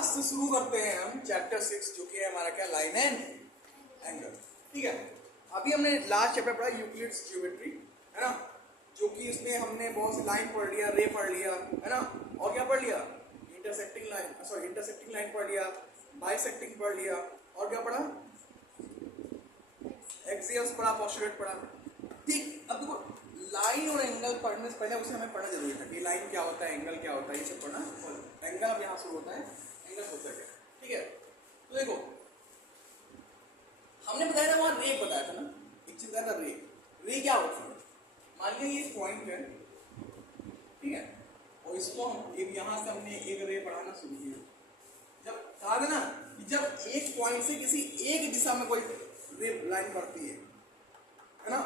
आज से शुरू करते हैं हम चैप्टर 6 जो कि है हमारा क्या लाइन एंड एंगल। ठीक है, अभी हमने लास्ट चैप्टर पढ़ा यूक्लिड्स ज्योमेट्री, है ना, जो कि इसमें हमने बहुत सी लाइन पढ़ लिया, रे पढ़ लिया, है ना, और क्या पढ़ लिया, इंटरसेक्टिंग लाइन पढ़ लिया, बाइसेक्टिंग पढ़ लिया, और क्या पढ़ा, एक्सियल्स पढ़ा, पोस्टुलेट पढ़ा। ठीक, अब देखो लाइन और एंगल पढ़ने से पहले उसे हमें पढ़ना जरूरी था कि लाइन क्या होता है, एंगल क्या होता है, ये सब पढ़ना। एंगल अब यहाँ शुरू होता है, एंगल होता है क्या, ठीक है। तो देखो हमने बताया था, वहां रे बताया था ना, एक चीज बताया था, रे क्या होता है। मान लीजिए ये पॉइंट है, ठीक है, और इसको हम यहाँ से हमने एक रे पढ़ाना शुरू किया। जब कहा था ना कि जब एक पॉइंट से किसी एक दिशा में कोई रे लाइन बढ़ती है ना,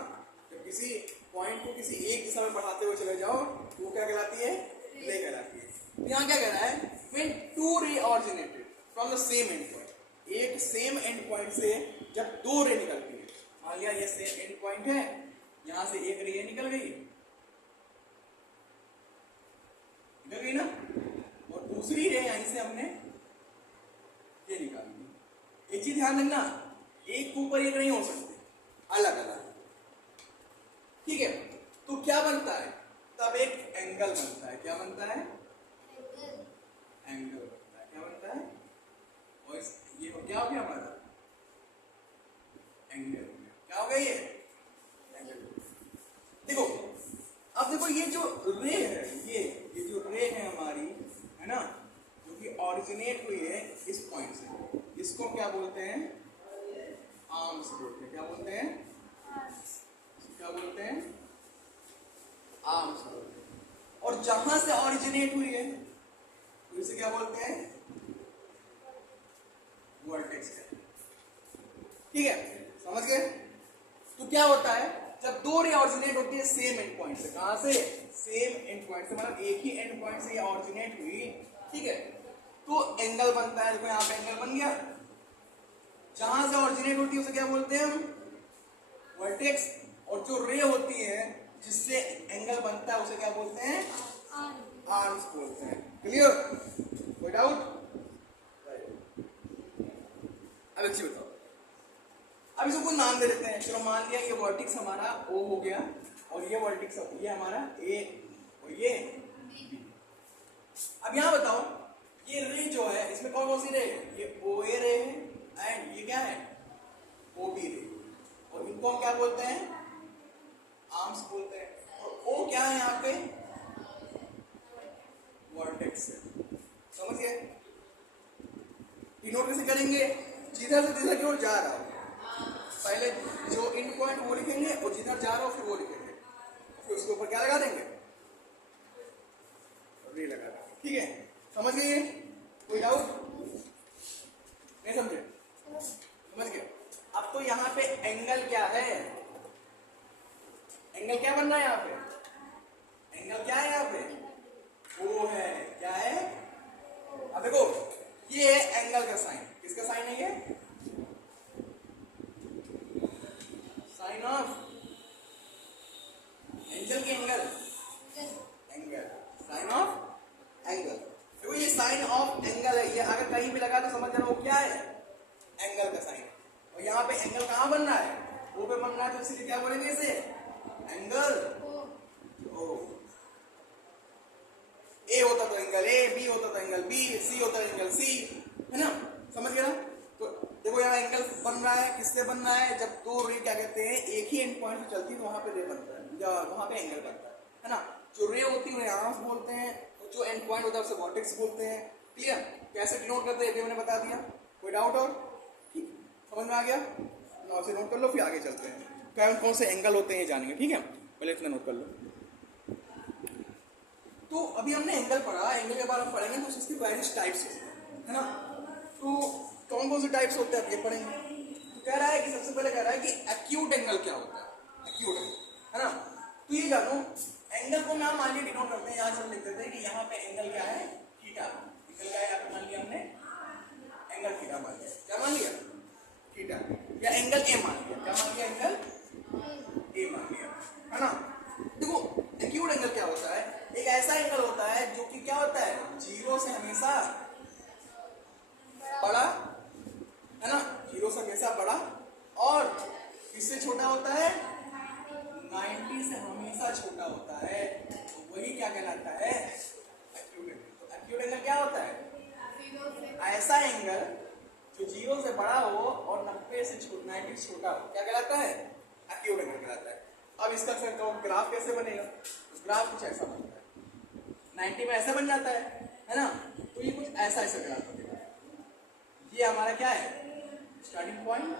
जब किसी पॉइंट को किसी एक दिशा में बढ़ाते हुए चले जाओ वो क्या कहलाती है, रे कहलाती है। तो यहाँ क्या कह रहा है, व्हेन टू रे originated from the same and point, एक सेम एंड पॉइंट से जब दो रे निकलती है, मान लिया ये सेम एंड पॉइंट है, यहां से एक रे निकल गई ना, और दूसरी रे यहीं से हमने ये निकाली। एक चीज ध्यान रखना, एक के ऊपर एक नहीं हो सकते, अलग अलग, ठीक है। तो क्या बनता है, तब एक एंगल बनता है। क्या बनता है, एंगल बनता है। क्या बनता है, और ये क्या हो गया हमारा एंगल, क्या हो गया ये एंगल। देखो अब देखो ये जो रे है, ये जो रे है हमारी, है ना, जो कि ऑरिजिनेट हुई है इस पॉइंट से, इसको क्या बोलते हैं, आर्म्स बोलते हैं। क्या बोलते हैं, क्या बोलते हैं, आर्म्स बोलते हैं। और जहां से ऑरिजिनेट हुई है तो इसे क्या बोलते हैं, वर्टेक्स। ठीक है, समझ गए। तो क्या होता है, जब दो रे ऑरिजिनेट होती है सेम एंड पॉइंट से, कहां से, सेम एंड पॉइंट से, मतलब एक ही एंड पॉइंट से ये ऑरिजिनेट हुई, ठीक है, तो एंगल बनता है। देखो यहां पे एंगल बन गया। जहां से ऑरिजिनेट होती है उसे क्या बोलते हैं हम, वर्टेक्स। और जो रे होती है जिससे एंगल बनता है उसे क्या बोलते हैं, आर्म्स बोलते हैं। क्लियर, कोई डाउट। अब एक चीज बताओ, अब इसको कोई नाम दे देते हैं। चलो मान लिया ये वर्टेक्स हमारा O हो गया, और ये वर्टेक्स ये हमारा A, और ये B। अब यहां बताओ ये रे जो है इसमें कौन कौन सी रे है, ये OA रे है, एंड ये क्या है, OB रे, और इनको हम क्या बोलते हैं, आर्म्स बोलते हैं। और O क्या है यहाँ पे, वर्टेक्स है। समझ गए। डिनोट कैसे करेंगे, जिधर से जिधर की ओर जा रहा हो, पहले जो इन पॉइंट वो लिखेंगे, और जिधर जा रहा हो फिर वो लिखेंगे, फिर उसके ऊपर क्या लगा देंगे, रे लगा देंगे। ठीक है, समझ गए। कोई डाउट नहीं, समझे, समझ गए। अब तो यहाँ पे एंगल क्या है, एंगल क्या बन रहा है यहाँ पे, एंगल क्या है यहाँ पे, वो है, क्या है। अब देखो ये है एंगल का साइन, किसका साइन है ये, साइन ऑफ एंगल की, angle, angle, sine of angle. देखो ये साइन ऑफ एंगल है, ये अगर कहीं भी लगा तो समझ जाना वो क्या है, एंगल का साइन। और यहाँ पे एंगल कहाँ बन रहा है, वो पे बन रहा है, तो इसलिए क्या बोलेंगे इसे, एंगल ओ। ए होता तो एंगल ए, बी होता तो एंगल बी, सी होता तो एंगल सी, है ना, समझ गया ना। तो देखो यहाँ एंगल बन रहा है, किससे बन रहा है, जब दो रे क्या कहते हैं एक ही एंड पॉइंट से चलती है तो वहां पे रे बनता है, जब वहां पे एंगल बनता है ना। जो रे होती है उन्हें आर्म्स बोलते हैं, और जो एंड पॉइंट होता है उसे वर्टेक्स बोलते हैं। क्लियर, कैसे डिनोट करते हैं ये मैंने बता दिया। कोई डाउट और, ठीक, समझ में आ गया, नौ से नोट कर लो, फिर आगे चलते हैं, कौन कौन से एंगल होते हैं ये जानेंगे। ठीक है, पहले इतना नोट कर लो। तो अभी हमने एंगल पढ़ा, एंगल के बारे में पढ़ेंगे तो उसकी वेरियस टाइप्स है ना। तो कौन कौन से टाइप्स होते हैं अब ये पढ़ेंगे। तो कह रहा है कि सबसे पहले कह रहा है कि एक्यूट एंगल क्या होता है, एक्यूट एंगल, है ना। तो ये जानो, एंगल को नाम मान लिया डिनोट करते हैं, यहाँ से लिख देते हैं कि यहाँ पे एंगल क्या है, थीटा। एंगल क्या है यहाँ पे मान लिया हमने, एंगल थीटा मान लिया। क्या मान लिया, थीटा, या एंगल ए मान लिया। क्या मान लिया, एंगल ए मान लिया, है ना। देखो एक्यूट एंगल क्या होता है, एक ऐसा एंगल होता है जो कि क्या होता है, जीरो से हमेशा एंगल क्या होता है? ऐसा एंगल जो 0 से बड़ा हो और 90 से 90 से छोटा हो, क्या कहलाता है? एक्यूट एंगल कहलाता है। अब इसका ग्राफ कैसे बनेगा? ग्राफ कुछ ऐसा बनता है, 90 में ऐसा बन जाता है ना? तो ये कुछ ऐसा ऐसा ग्राफ बनेगा। ये हमारा क्या है? स्टार्टिंग पॉइंट,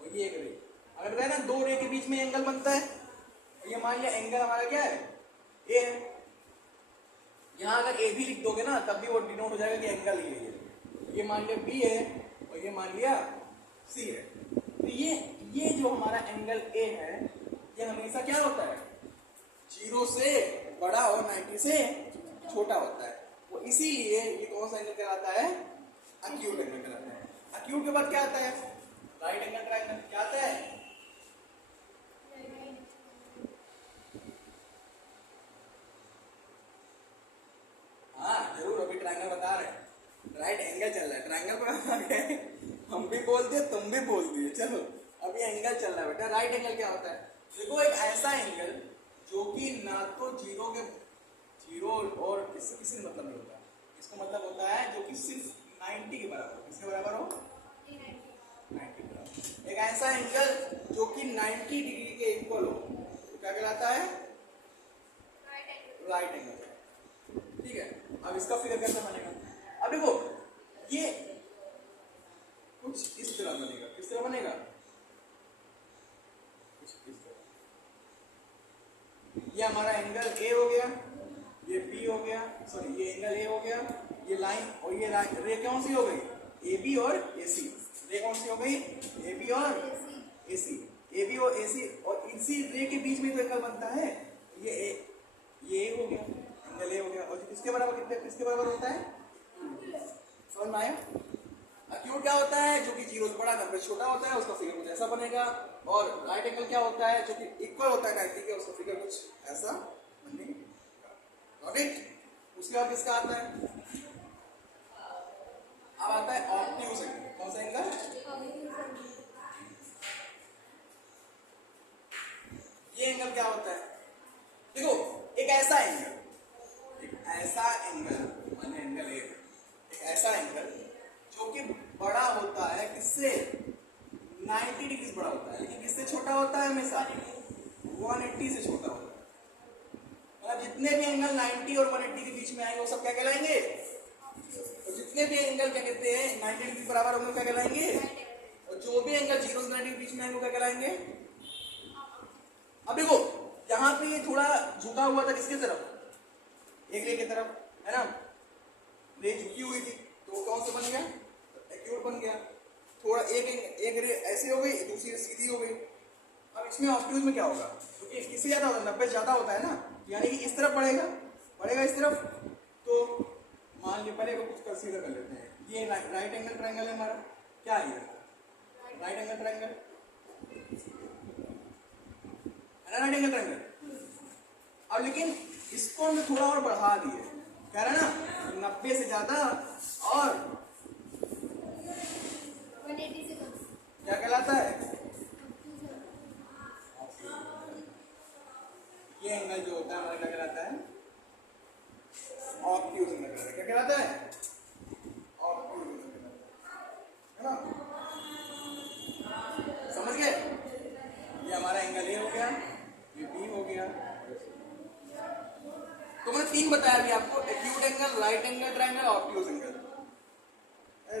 और ये एक रे। अगर बताए ना दो रे के बीच में एंगल बनता है, और ये मान लिया एंगल हमारा क्या है? ए है। यहाँ अगर ए भी लिख दोगे ना तब भी वो डिनोट हो जाएगा कि एंगल ये है। ये मान लिया बी है और ये मान लिया सी है। तो ये जो हमारा एंगल ए है ये हमेशा क्या होता है? 0 से बड़ा और 90 से छोटा होता है। वो इसीलिए ये कौन सा एंगल कहलाता है? एक्यूट एंगल कहलाता है। एक्यूट के बाद क्या आता है? Right angle triangle. क्या आता है? हाँ जरूर, अभी ट्रायंगल बता रहे हैं। राइट एंगल चल रहा है, ट्रायंगल पर हम भी बोल दिए तुम भी बोल दिए। चलो अभी एंगल चल रहा है बेटा। राइट एंगल क्या होता है? देखो एक ऐसा एंगल जो कि ना तो 0 और इससे किसी मतलब नहीं होता। इसका मतलब होता है जो कि सिर्फ 90 के बराबर हो। किसके बराबर हो? 90 के बराबर। एक ऐसा एंगल जो कि 90 डिग्री के इक्वल हो, तो क्या कहलाता है? Right angle. ठीक है, अब इसका फिगर कैसे बनेगा? अब देखो ये कुछ इस तरह बनेगा। किस तरह बनेगा? कुछ इस तरह। ये हमारा एंगल ए हो गया, ये बी हो गया, सॉरी ये एंगल ए हो गया, ये लाइन और ये रे कौन सी हो गई? ए बी और ए सी। रे कौन सी हो गई? ए बी और ए सी। ए बी और ए सी, और इसी रे के बीच में तो एंगल बनता है। ये हो गया, एंगल ए हो गया। और किसके बराबर, किसके बराबर होता है? समझ में आया? एक्यूट क्या होता है? जो कि 0 से बड़ा 90 छोटा होता है, उसका फिगर कुछ ऐसा बनेगा। और राइट एंगल क्या होता है? जो कि इक्वल होता है 90 के, उसका फिगर कुछ ऐसा बनेगा। Got it? उसके बाद किसका आता है? अब आता है ऑब्ट्यूज एंगल। कौन सा एंगल? ये एंगल क्या होता है? देखो एक ऐसा एंगल मान एंगल ए, एक ऐसा एंगल जो कि बड़ा होता है किससे? 90 डिग्री बड़ा होता है, लेकिन किससे छोटा होता है? हमेशा 180 से छोटा होता है। मतलब जितने भी एंगल 90 और 180 के बीच में आएंगे वो सब क्या कहलाएंगे? और जितने भी एंगल क्या कहते हैं 90 डिग्री बराबर होंगे क्या कहलाएंगे? और जो भी एंगल 0 से 90 के बीच में आएंगे वो क्या कहलाएंगे? अब देखो यहाँ पे ये थोड़ा झुका हुआ था किसकी तरफ? एक रे की तरफ, है ना? रे झुकी हुई थी तो कौन सा बन गया? एक्यूट बन गया। थोड़ा एक रे ऐसी हो गई, दूसरी रे सीधी हो गई। अब इसमें ऑब्ट्यूज में क्या होगा? क्योंकि इससे ज्यादा होता है, 90 ज्यादा होता है ना, यानी कि इस तरफ बढ़ेगा इस तरफ। तो मान लीजिए पहले कुछ कर सीधा कर लेते हैं। ये राइट एंगल ट्रायंगल है हमारा। क्या है ये? राइट एंगल ट्रायंगल है ना? Right angle triangle. अब लेकिन इसको हमने थोड़ा और बढ़ा दिए, कह रहा है ना 90 से ज्यादा और 180 से कम। क्या कहलाता है? ये एंगल जो होता है हमारा क्या कहलाता है? ऑब्ट्यूज एंगल कहलाता है। क्या कहलाता है? ऑब्ट्यूज एंगल कहलाता है ना? समझ गए? ये हमारा एंगल ए हो गया, ये बी हो गया। तो मैंने 3 बताया अभी आपको, acute angle, right angle triangle, obtuse angle.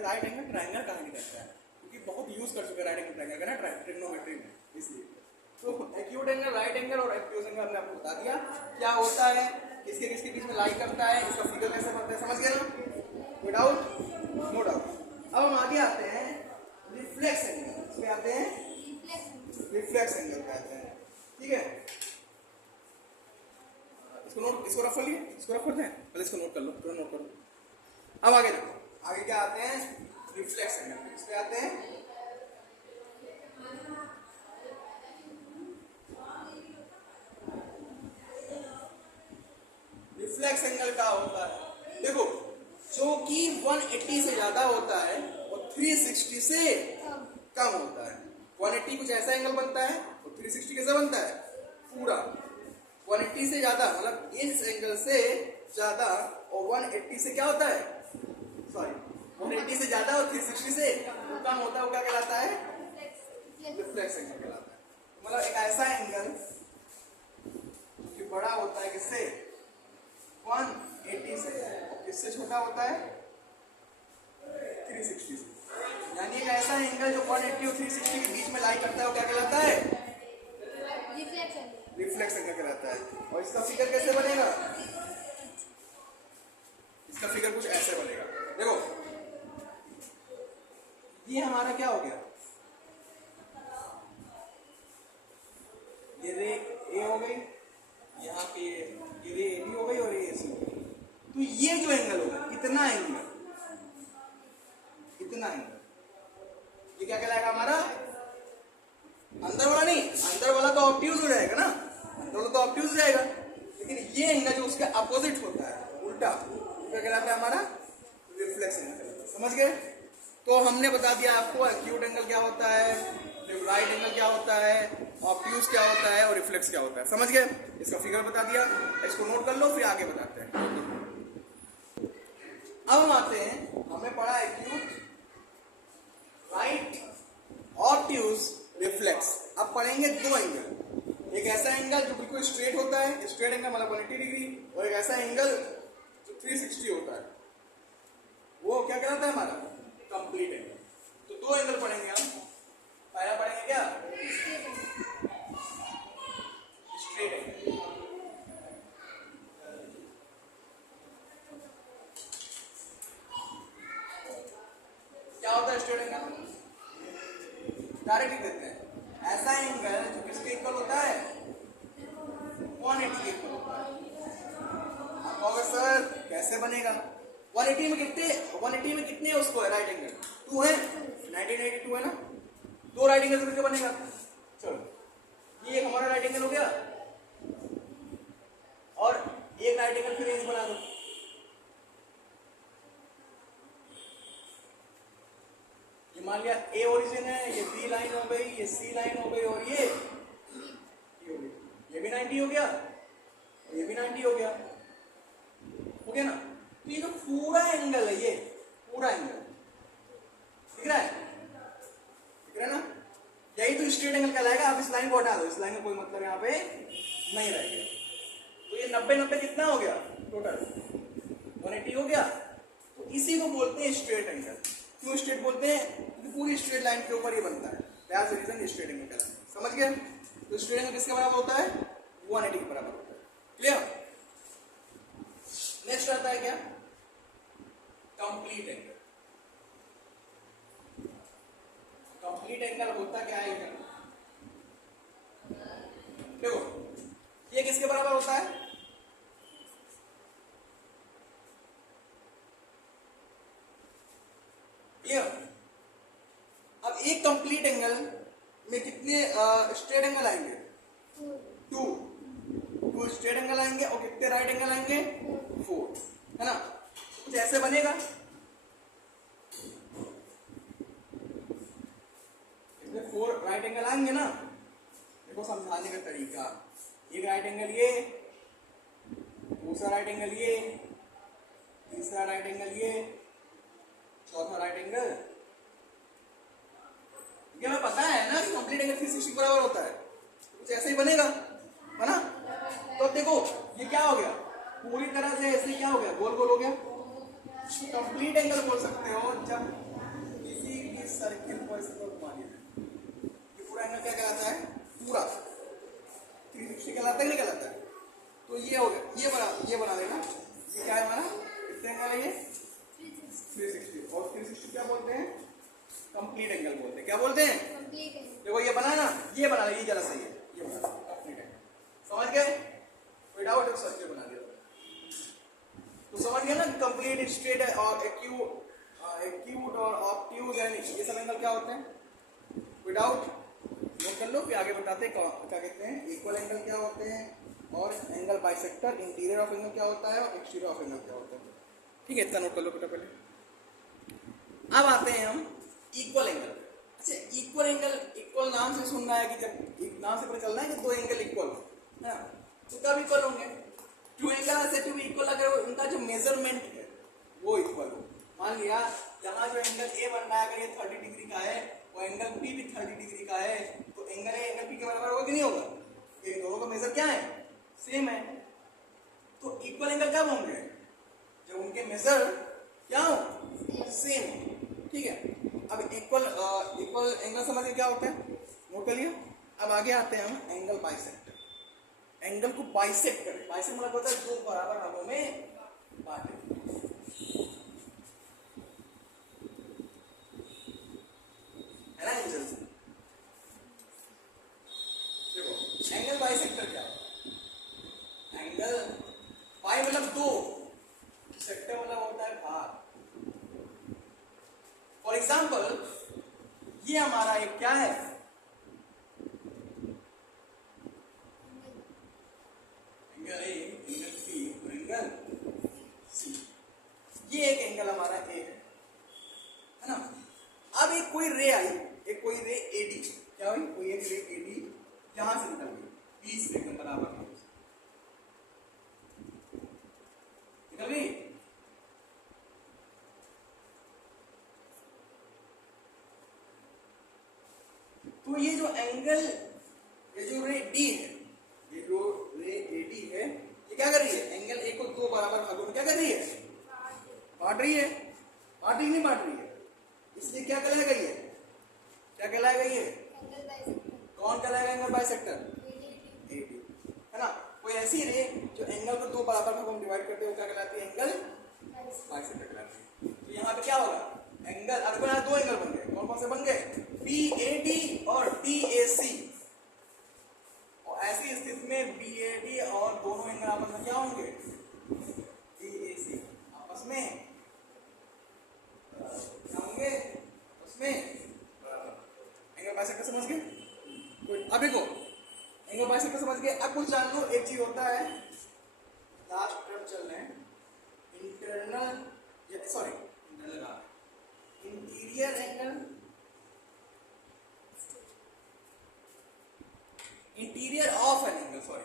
Right angle triangle कहाँ नहीं करता है क्योंकि बहुत यूज कर चुके हैं राइट एंगल ट्रायंगल का ना ट्रिग्नोमेट्री में, इसलिए। तो एक्यूट एंगल, राइट एंगल और ऑब्ट्यूज एंगल हमने आपको बता दिया क्या होता है, किसके बीच में लाई करता है, इसका फिगर कैसे बनता है। समझ गए ना? No doubt? No doubt. अब हम आगे आते हैं रिफ्लेक्स एंगल। इसमें आते हैं रिफ्लेक्स एंगल पे आते हैं। ठीक है, इसको रफ कर लिए, इसको रफ करते हैं, पहले इसको नोट कर लो, तुरंत नोट कर लो। अब आगे देखो, आगे क्या आते हैं? Reflex angle. इस पे आते हैं रिफ्लेक्स एंगल का होता है, देखो जो कि 180 से ज्यादा होता है और 360 से कम होता है। 180 कुछ ऐसा एंगल बनता है और 360 कैसा बनता है? पूरा 180 से ज्यादा, मतलब इस एंगल से ज्यादा और 180 से क्या होता है, सॉरी 180 से ज्यादा और 360 से कम होता है, वो क्या कहलाता है, रिफ्लेक्स एंगल कहलाता है। मतलब एक ऐसा एंगल जो बड़ा होता है किससे, 180 से, और किससे छोटा होता है, 360 से। यानी एक ऐसा एंगल जो 180 और 360 के बीच में लाई करता है वो क्या कहलाता है, रिफ्लेक्स एंगल कहलाता है। और इसका फिगर कैसे बनेगा, इसका फिगर कुछ ऐसे बनेगा, देखो ये हमारा क्या हो गया, ये रे ए हो गई, यहाँ पे ये रे ए बी हो गई और ये सी हो गई। तो ये जो एंगल होगा, इतना एंगल, इतना एंगल, ये क्या कहलाएगा हमारा, अंदर वाला नहीं, अंदर वाला तो ऑब्ट्यूज हो जाएगा ना, अंदर वाला तो ऑब्ट्यूज हो जाएगा, लेकिन ये एंगल जो उसके अपोजिट होता है, उल्टा, क्या कहलाता है हमारा, रिफ्लेक्स एंगल। समझ गए। तो हमने बता दिया आपको एक्यूट एंगल क्या होता है, राइट एंगल क्या होता है, ऑब्ट्यूज क्या होता है और रिफ्लेक्स क्या होता है। समझ गए। इसका फिगर बता दिया, इसको नोट कर लो, फिर आगे बताते हैं। अब हम आते हैं, हमने पढ़ा एक्यूट, राइट, ऑब्ट्यूज, रिफ्लेक्स। अब पढ़ेंगे दो एंगल, एक ऐसा एंगल जो बिल्कुल स्ट्रेट होता है, स्ट्रेट एंगल मतलब 180 डिग्री, और एक ऐसा एंगल जो 360 होता है, वो क्या कहलाता है हमारा, कंप्लीट एंगल। तो दो एंगल पढ़ेंगे हम। पहला पढ़ेंगे क्या, स्ट्रेट एंगल। क्या होता है स्ट्रेट एंगल, डायरेक्ट लिख देते हैं, ऐसा एंगल जो किसके इक्वल होता है, 180 के इक्वल होता है। आप कहोगे सर कैसे बनेगा, 180 में कितने है उसको, है राइट एंगल 2 है, 1982 है ना, दो राइट एंगल मिलकर बनेगा। चलो ये एक हमारा राइट एंगल हो गया, और एक राइट एंगल फिर रेंज बना दो। ये मान लिया ए ओरिजिन है, ये बी लाइन हो गई, ये सी लाइन हो गई, और ये हो गई, ये भी 90 हो गया, और ये भी 90 हो गया, हो गया ना। तो ये जो पूरा एंगल है, ये पूरा एंगल दिख रहा है, दिख रहा है ना, यही तो स्ट्रेट एंगल कहलाएगा। आप इस लाइन को हटा दो, इस लाइन का कोई मतलब यहाँ पे नहीं रह गया। तो ये 90 कितना हो गया टोटल, 180 हो गया। तो इसी को बोलते हैं स्ट्रेट एंगल। क्यों स्ट्रेट बोलते हैं, क्योंकि पूरी स्ट्रेट लाइन के ऊपर ये बनता है, that's the reason straight angle कहलाता है। समझ गए। तो स्ट्रेट एंगल किसके बराबर होता है, 180 के बराबर होता है। क्लियर। नेक्स्ट आता है क्या, कंप्लीट एंगल। कंप्लीट एंगल होता क्या है, देखो ये किसके बराबर होता है, ये। अब एक कंप्लीट एंगल में कितने स्ट्रेट एंगल आएंगे, 2 स्ट्रेट एंगल आएंगे, और कितने राइट एंगल आएंगे, 4, है ना। कुछ ऐसे बनेगा, इसमें 4 राइट एंगल आएंगे ना। देखो समझाने का तरीका, एक राइट एंगल ये, दूसरा राइट एंगल ये, तीसरा राइट एंगल ये, चौथा राइट एंगल। क्या हमें पता है ना कि कंप्लीट एंगल 360 बराबर होता है, कुछ ऐसे ही बनेगा, है ना। तो अब देखो ये क्या हो गया, पूरी तरह से ऐसे क्या हो गया, गोल गोल हो गया। कंप्लीट एंगल बोल सकते हो जब किसी भी सर्किल को इस तरह घुमा दिया जाए। ये पूरा एंगल क्या कहलाता है, पूरा 360 कहलाता है, नहीं कहलाता है। तो ये हो गया, ये बना देना। ये क्या है हमारा, कितने एंगल है ये, 360। और 360 क्या बोलते हैं, कंप्लीट एंगल बोलते हैं। क्या बोलते हैं, देखो ये बना ना, ये बना, ये जरा सही है, ये बना कंप्लीट एंगल। समझ गए, कोई डाउट है, सर्किल बना दिया तो समझ गए ना। कंप्लीट, स्ट्रेट और एक्यूट और ऑब्ट्यूज, ये सब एंगल क्या होते हैं। कोई डाउट, नोट कर लो, फिर आगे बताते हैं क्या कहते हैं, इक्वल एंगल क्या होते हैं, और angle bisector, interior of angle क्या होता है, और एक्सटीरियर ऑफ एंगल क्या होता है। ठीक है, इतना नोट कर लो बेटा पहले। अब आते हैं हम इक्वल एंगल। अच्छा, इक्वल एंगल, इक्वल नाम से सुनना है कि जब एक नाम से पता चलना है कि दो एंगल इक्वल है ना, तो कब इक्वल होंगे, टू एंगल ऐसे टू इक्वल अगर उनका जो मेजरमेंट है वो इक्वल हो। मान लिया यहाँ जो एंगल ए बन रहा है अगर ये 30 डिग्री का है, वो एंगल बी भी 30 डिग्री का है, तो एंगल ए एंगल बी के बराबर होगा कि नहीं होगा? ये दोनों का मेजर क्या है? सेम है। तो इक्वल एंगल कब होंगे? जब उनके मेजर क्या हो? सेम। ठीक है, अब इक्वल एंगल समझिए क्या होता है, नोट कर लिया। अब आगे आते हैं हम एंगल बाइसेक्टर। एंगल को बाइसेक्ट करें, बाइसेक्ट मतलब होता है दो बराबर भागों में बांटे। है ना एंगल? देखो एंगल बाइसेक्टर क्या होता है? एंगल बाई मतलब दो, सेक्टर मतलब होता है भाग। फॉर एग्जाम्पल ये हमारा एक क्या है? एंगल ए, एंगल बी और एंगल सी। ये एक एंगल हमारा ए है ना। अब एक कोई रे आई, एक कोई रे एडी, क्या हुई? कोई एक रे एडी यहां से निकल गई 20 से बराबर निकल गई। तो ये जो एंगल, ये जो रे डी है, ये जो रे एडी है, ये क्या कर रही है? एंगल ए को दो बराबर भागों में क्या कर रही है? बांट रही है। बांट रही नहीं बांट रही है, इसलिए क्या कहलाएगा ये? क्या कहलाएगा ये? कौन कहलाएगा एंगल बाइसेक्टर? एडी, है ना। कोई ऐसी रे जो एंगल को दो बराबर भागों में डिवाइड करते हो क्या कहलाती है? एंगल बाइसेक्टर कहलाती है। तो यहाँ पे क्या होगा? एंगल, अब यहाँ दो एंगल बन गए। कौन कौन से बन गए? BAD और DAC। और ऐसी स्थिति में BAD और दोनों एंगल आपस में क्या होंगे? DAC। आपस में क्या होंगे? उसमें एंगल बाइसेक्टर समझ गए? अब देखो एंगल बाइसेक्टर समझ गए। अब कुछ जान लो, एक चीज होता है, लास्ट टर्म चल रहे हैं, internal sorry interior angle, interior of an angle, sorry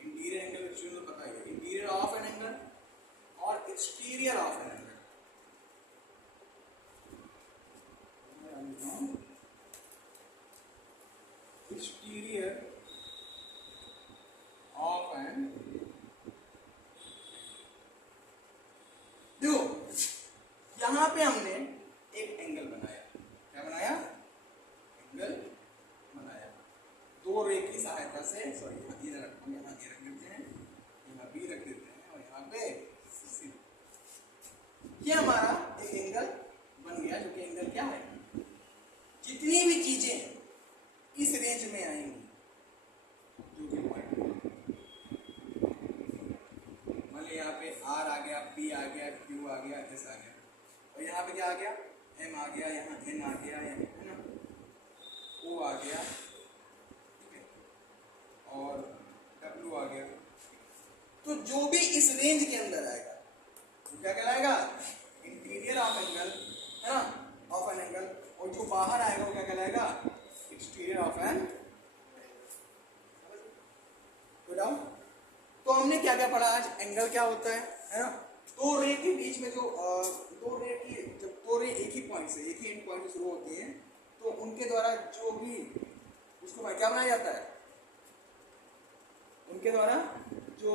interior angle actually तो पता है, इंटीरियर ऑफ एन एंगल और exterior of an angle. Exterior of an, देखो यहां पे हमने एक एंगल बनाया। क्या बनाया? एंगल बनाया दो रे की सहायता से। सॉरी यहाँ रख देते हैं, यहाँ बी रख देते हैं और यहाँ पे सी। ये हमारा एक एंगल बन गया, जो कि एंगल क्या है? जितनी भी चीजें इस रेंज में आएंगी, जो भी पॉइंट, मान लीजिए यहाँ पे आर आ गया, पी आ गया, क्यू आ गया, एस आ गया, और यहाँ पे क्या आ गया? एम आ गया, यहाँ एन आ गया, है ना, ओ आ गया, ठीक है, और डब्ल्यू आ गया। तो जो भी इस रेंज के अंदर आएगा वो क्या कहलाएगा? इंटीरियर ऑफ एंगल, है ना, ऑफ एन एंगल। और जो बाहर आएगा वो क्या कहलाएगा? Exterior of an. तो हमने क्या क्या पढ़ा आज? एंगल क्या होता है ना। दो रे के बीच में जो दो रे की, जब दो रे एक ही पॉइंट से, एक ही एंड पॉइंट से शुरू होती हैं, तो उनके द्वारा जो भी उसको क्या बनाया जाता है? उनके द्वारा जो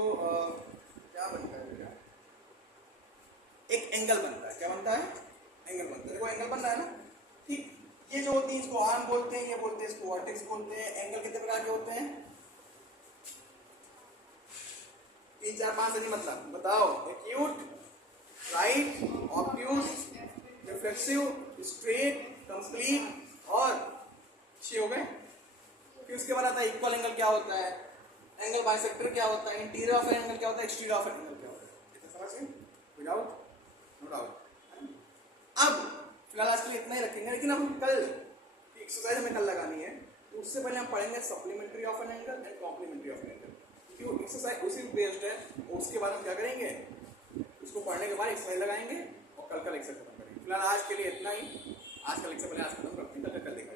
क्या बनता है बेटा? एक एंगल बनता है। क्या बनता है? एंगल बनता है। देखो एंगल बन रहा है ना, ठीक। ये जो होती है इसको आर्म बोलते हैं, ये बोलते हैं इसको वर्टेक्स बोलते हैं। एंगल कितने प्रकार के होते हैं? 3 4 5 नहीं, मतलब बताओ। Acute, right, obtuse, reflexive, straight, complete और 6 हो गए। फिर उसके बाद आता है इक्वल एंगल क्या होता है, एंगल बाइसेक्टर क्या होता है, इंटीरियर ऑफ एंगल क्या होता है, एक्सटीरियर ऑफ एंगल क्या होता है। इतना समझ गए? कोई डाउट? No doubt. अब फिलहाल आज के लिए इतना ही रखेंगे, लेकिन हम कल एक्सरसाइज हमें कल लगानी है, तो उससे पहले हम पढ़ेंगे supplementary of an angle and complementary of an angle, क्योंकि वो एक्सरसाइज उसी बेस्ड है। और उसके बाद हम क्या करेंगे, उसको पढ़ने के बाद एक्सरसाइज लगाएंगे और कल का लेक्चर खत्म करेंगे। फिलहाल आज के लिए इतना ही। आज का लेक्चर पहले आज खत्म करते हैं, कल देखा